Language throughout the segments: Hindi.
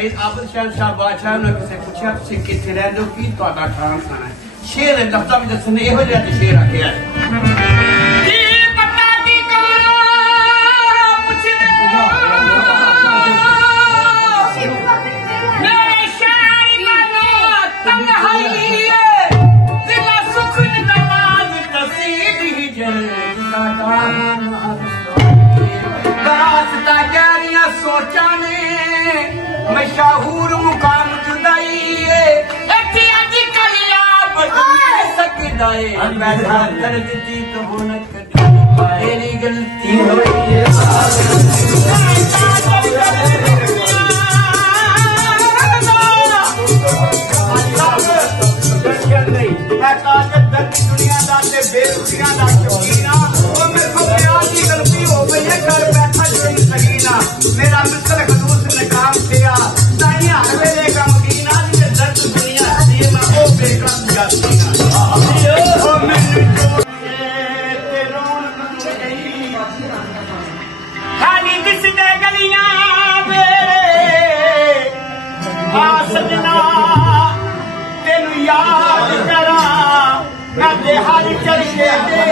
सैयद आबिद शाह बादशाह ने किसी पूछा तुसी किथे रहंदे हो की तुहाडा ठाण खाना है शेर है लफ्ज़ां विच दसने इहो जिहा शेर आखिया है सोचा ने मशहूर मुकाम जुदाई सकदाए बैठा कर दी तो होना तेरी गलती दुनिया बेरुखियां गलती हो गई है घर बैठा सकीना मेरा मिस्र खलूस नकाम किया साइया हवेले का मदीना जिसे दर्द दुनिया ये मैं ओ बेकरार जाती ना ओ मैंने जो ते रोन गई खाली दिस दे गलियां मेरे आ सजना तेनु याद करा मैं ते हर चर्चे दे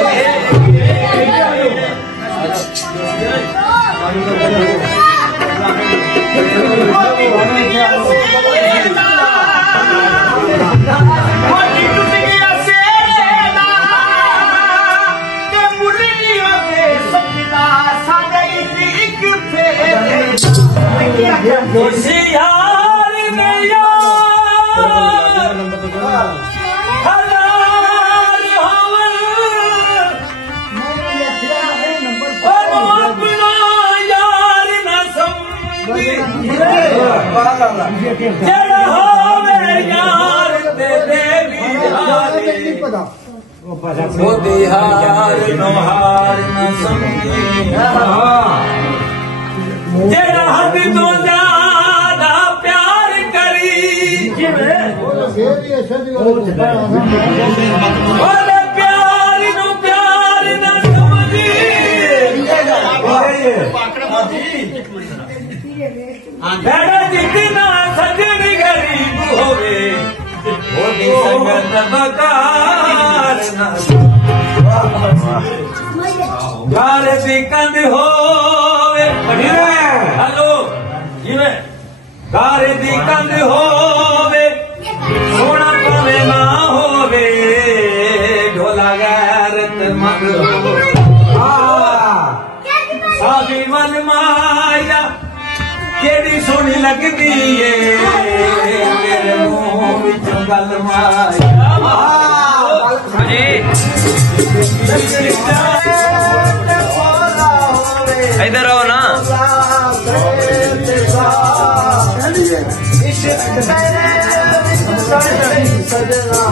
हार नो हार न समझी जेड़ा हद तो ज्यादा प्यार करी प्यार नो प्यार न समझी जितना सजन गरीब होवे संगत बकार गाल भी कंद होवे हेलो जिवे गाल भी कंद होवे सोना पवे ना होवे ढोला गैरत मग सादी मन माया केड़ी सोनी लगदी है मेरे मुंह विचों गल माया इधर आओ ना सजना